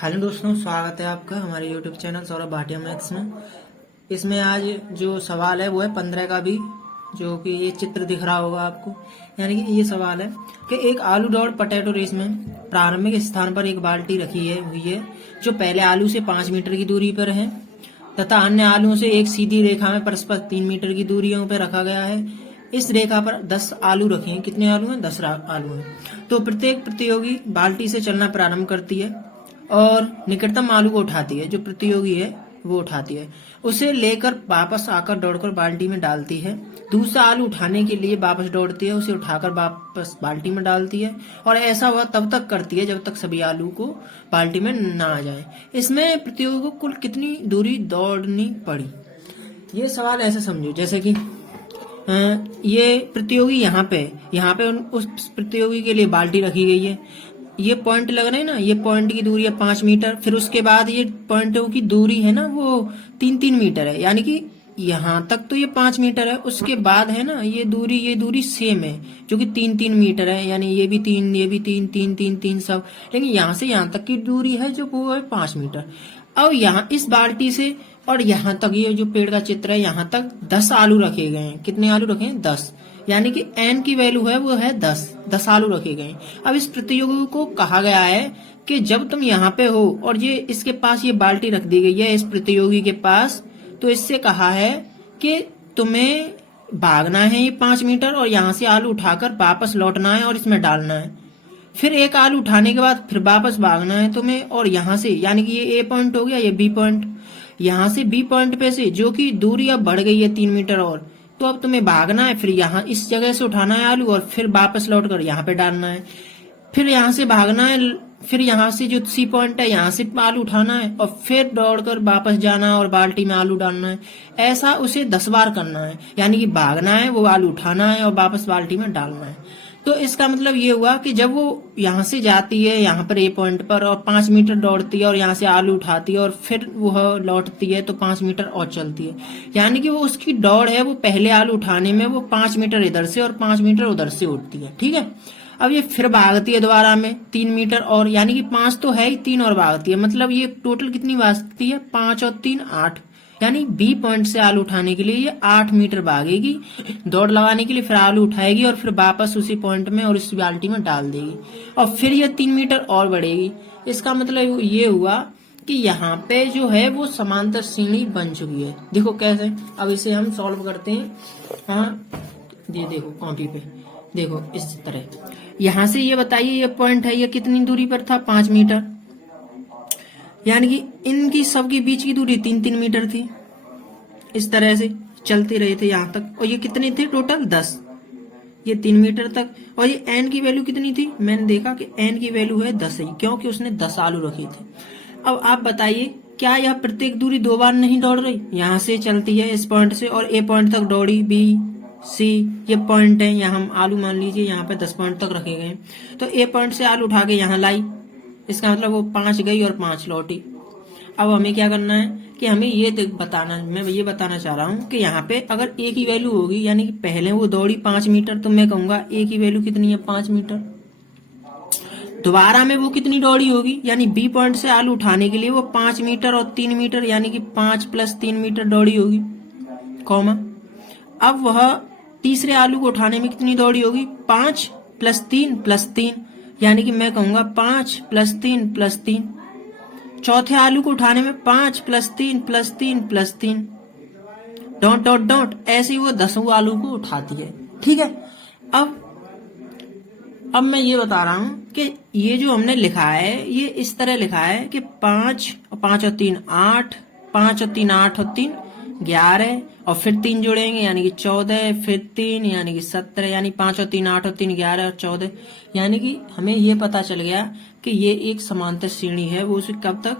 Hello दोस्तों, स्वागत है आपका हमारे YouTube channel Saurabh Bhatia maths में। इसमें आज जो सवाल है वो है 15 का भी, जो कि ये चित्र दिख रहा होगा आपको। यानी कि ये सवाल है कि एक आलू दौड़ पटेटो रेस में प्रारंभिक स्थान पर एक बाल्टी रखी हुई है जो पहले आलू से 5 मीटर की दूरी पर है तथा अन्य आलुओं से एक सीधी रेखा में परस्पर 3 मीटर की दूरियों पर रखा गया है। इस रेखा पर 10 आलू रखे हैं। कितने आलू हैं? 10 आलू हैं। तो प्रत्येक प्रतियोगी बाल्टी से चलना प्रारंभ करती है और निकटतम आलू को उठाती है। जो प्रतियोगी है वो उठाती है, उसे लेकर वापस आकर दौड़कर बाल्टी में डालती है। दूसरा आलू उठाने के लिए वापस दौड़ती है, उसे उठाकर वापस बाल्टी में डालती है और ऐसा वह तब तक करती है जब तक सभी आलू को बाल्टी में ना आ जाए। इसमें प्रतियोगी को कुल कितनी दूरी दौड़नी पड़ी? ये सवाल ऐसे समझो जैसे कि ये प्रतियोगी यहाँ पे उस प्रतियोगी के लिए बाल्टी रखी गई है। ये पॉइंट लग रहे हैं ना, ये पॉइंट की दूरी है 5 मीटर। फिर उसके बाद ये पॉइंटों की दूरी है ना वो 3-3 मीटर है। यानी कि यहाँ तक तो ये 5 मीटर है, उसके बाद है ना ये दूरी सेम है जो कि 3-3 मीटर है। यानी ये भी 3, ये भी 3, 3, 3, 3 सब। लेकिन यहाँ से यहाँ तक की दूरी है जो वो है 5 मीटर। अब यहाँ इस बाल्टी से और यहाँ तक, ये जो पेड़ का चित्र है, यहाँ तक 10 आलू रखे गए हैं। कितने आलू रखे हैं? 10। यानी कि n की वैल्यू है वो है 10 आलू रखे गए। अब इस प्रतियोगी को कहा गया है कि जब तुम यहाँ पे हो और ये इसके पास ये बाल्टी रख दी गई है इस प्रतियोगी के पास, तो इससे कहा है कि तुम्हें भागना है ये 5 मीटर और यहाँ से आलू उठाकर वापस लौटना है और इसमें डालना है। फिर एक आलू उठाने के बाद फिर वापस भागना है तुम्हें और यहाँ से, यानी कि ये A पॉइंट हो गया, ये B पॉइंट। यहाँ से B पॉइंट पे से जो कि दूरी अब बढ़ गई है 3 मीटर और, तो अब तुम्हें भागना है। फिर यहाँ इस जगह से उठाना है आलू और फिर वापस लौटकर यहाँ पे डालना है। फिर यहाँ से भागना है, फिर यहाँ से जो C पॉइंट है यहाँ से आलू उठाना है और फिर दौड़कर वापस जाना है और बाल्टी में आलू डालना है। ऐसा उसे 10 बार करना है। यानी कि भागना है, वो आलू उठाना है और वापस बाल्टी में डालना है। तो इसका मतलब ये हुआ कि जब वो यहाँ से जाती है यहाँ पर A पॉइंट पर और 5 मीटर दौड़ती है और यहाँ से आलू उठाती है और फिर वो लौटती है तो 5 मीटर और चलती है। यानी कि वो उसकी दौड़ है, वो पहले आलू उठाने में वो 5 मीटर इधर से और 5 मीटर उधर से उठती है। ठीक है। अब ये फिर भागती है दोबारा में 3 मीटर और, यानी कि 5 तो है ही, 3 और भागती है। मतलब ये टोटल कितनी भागती है? 5 और 3 8। यानी B पॉइंट से आलू उठाने के लिए ये 8 मीटर भागेगी दौड़ लगाने के लिए। फिर आलू उठाएगी और फिर वापस उसी पॉइंट में और इस बाल्टी में डाल देगी और फिर ये 3 मीटर और बढ़ेगी। इसका मतलब ये हुआ कि यहाँ पे जो है वो समांतर श्रेणी बन चुकी है। देखो कैसे, अब इसे हम सॉल्व करते हैं। हाँ, ये देखो कॉपी पे देखो इस तरह। यहाँ से ये बताइए, ये पॉइंट है, ये कितनी दूरी पर था? 5 मीटर। यानी कि इनकी सबकी बीच की दूरी 3-3 मीटर थी। इस तरह से चलते रहे थे यहाँ तक और ये कितने थे टोटल? 10। ये 3 मीटर तक। और ये n की वैल्यू कितनी थी? मैंने देखा कि n की वैल्यू है 10 ही, क्योंकि उसने 10 आलू रखे थे। अब आप बताइए, क्या यह प्रत्येक दूरी 2 बार नहीं दौड़ रही? यहाँ से चलती है इस पॉइंट से और A पॉइंट तक दौड़ी, B C ये पॉइंट है। यहाँ हम आलू मान लीजिए यहाँ पे 10 पॉइंट तक रखे गए, तो A पॉइंट से आलू उठा के यहाँ लाई। इसका मतलब वो 5 गई और 5 लौटी। अब हमें क्या करना है कि हमें ये बताना, मैं ये बताना चाह रहा हूँ कि यहाँ पे अगर A की वैल्यू होगी, यानी कि पहले वो दौड़ी 5 मीटर, तो मैं कहूंगा A की वैल्यू कितनी है? 5 मीटर। दोबारा में वो कितनी दौड़ी होगी? यानी B पॉइंट से आलू उठाने के लिए वो 5 मीटर और 3 मीटर, यानी कि 5 + 3 मीटर दौड़ी होगी, कॉमा। अब वह तीसरे आलू को उठाने में कितनी दौड़ी होगी? 5 + 3 + 3, यानी कि मैं कहूंगा 5 + 3 + 3। चौथे आलू को उठाने में 5 + 3 + 3 + 3 डॉट डॉट डॉट, ऐसे ही वो 10 आलू को उठाती है। ठीक है। अब मैं ये बता रहा हूं कि ये जो हमने लिखा है ये इस तरह लिखा है कि 5 और 5 और 3 8, 5 और 3 8 और 3 11 और फिर 3 जोड़ेंगे यानी कि 14, फिर 3 यानी कि 17, यानी 5 और 3 8 और 3 11 और 14। यानी कि हमें ये पता चल गया कि ये एक समांतर श्रेणी है। वो उसे कब तक?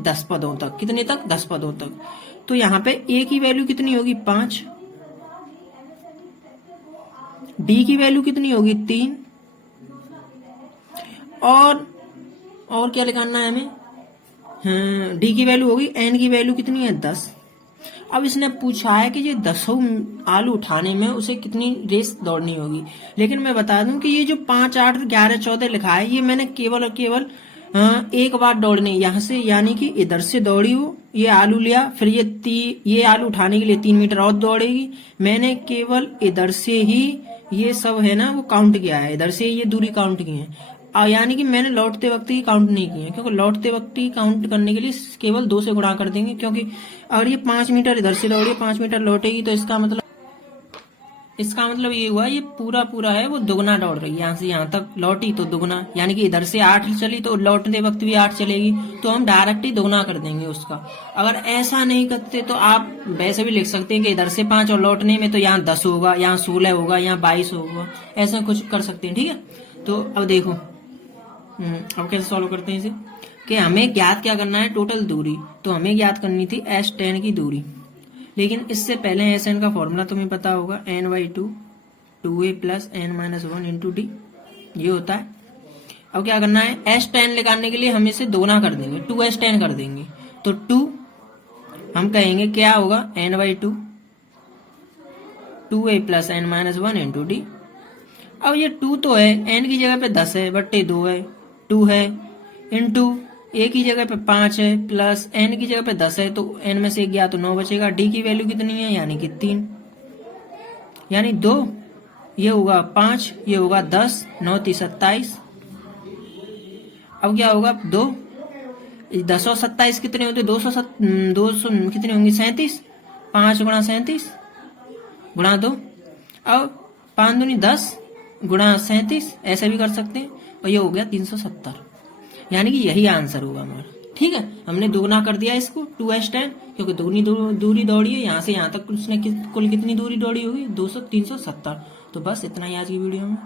10 पदों तक। कितने तक? 10 पदों तक। तो यहाँ पे A की वैल्यू कितनी होगी? 5। B की वैल्यू कितनी होगी? 3। और क्या लिखना है हमें? D की वैल्यू होगी, N की वैल्यू कितनी है? 10। अब इसने पूछा है कि ये 10 आलू उठाने में उसे कितनी रेस दौड़नी होगी। लेकिन मैं बता दूं कि ये जो 5 8 11 14 लिखा है, ये मैंने केवल और केवल एक बार दौड़ने यहाँ से, यानी कि इधर से दौड़ी हो, ये आलू लिया, फिर ये आलू उठाने के लिए 3 मीटर और दौड़ेगी। मैंने केवल इधर से ही ये सब है ना वो काउंट किया है, इधर से ये दूरी काउंट की है, यानी कि मैंने लौटते वक्त ही काउंट नहीं किए, क्योंकि लौटते वक्त ही काउंट करने के लिए केवल 2 से गुणा कर देंगे, क्योंकि अगर ये 5 मीटर इधर से दौड़ी 5 मीटर लौटेगी तो इसका मतलब ये हुआ ये पूरा है वो दुगना दौड़ रही है। यहाँ से यहाँ तक लौटी तो दुगना, यानी कि इधर से 8 चली तो लौटते वक्त भी 8 चलेगी, तो हम डायरेक्ट ही दुगना कर देंगे उसका। अगर ऐसा नहीं करते तो आप वैसे भी लिख सकते हैं कि इधर से 5 और लौटने में तो यहाँ 10 होगा, यहाँ 16 होगा, यहाँ 22 होगा, ऐसा कुछ कर सकते हैं। ठीक है, तो अब देखो अब कैसे सॉल्व करते हैं इसे, कि हमें ज्ञात क्या करना है, टोटल दूरी। तो हमें ज्ञात करनी थी S10 की दूरी, लेकिन इससे पहले SN का फॉर्मूला तुम्हें पता होगा, n/2 2a + n-1 × d, ये होता है। अब क्या करना है, S10 निकालने के लिए हम इसे दोगुना कर देंगे, 2S10 कर देंगे, तो 2 हम कहेंगे क्या होगा, n/2 2a + n-1 × d। अब ये 2 तो है, n की जगह पे 10 है, बट्टे 2 है, 2 है, इंटू a की जगह पे 5 है, प्लस n की जगह पे 10 है, तो n में से 1 गया तो 9 बचेगा। d की वैल्यू कितनी है, यानी कि 3, यानी 2, ये होगा 5, ये होगा 10, 9 × 27। अब क्या होगा, 2 10 और 27 कितने होते, 200 कितने होंगे, 37, 5 × 37 गुणा 2, अब 5 दूनी 10 गुणा 37, ऐसे भी कर सकते हैं, और ये हो गया 370, यानी कि यही आंसर होगा हमारा। ठीक है, हमने दोगुना कर दिया इसको 2S10, क्योंकि दोगुनी दूरी दौड़ी है, यहाँ से यहाँ तक उसने कुल कितनी दूरी दौड़ी होगी, 370। तो बस इतना ही आज की वीडियो में।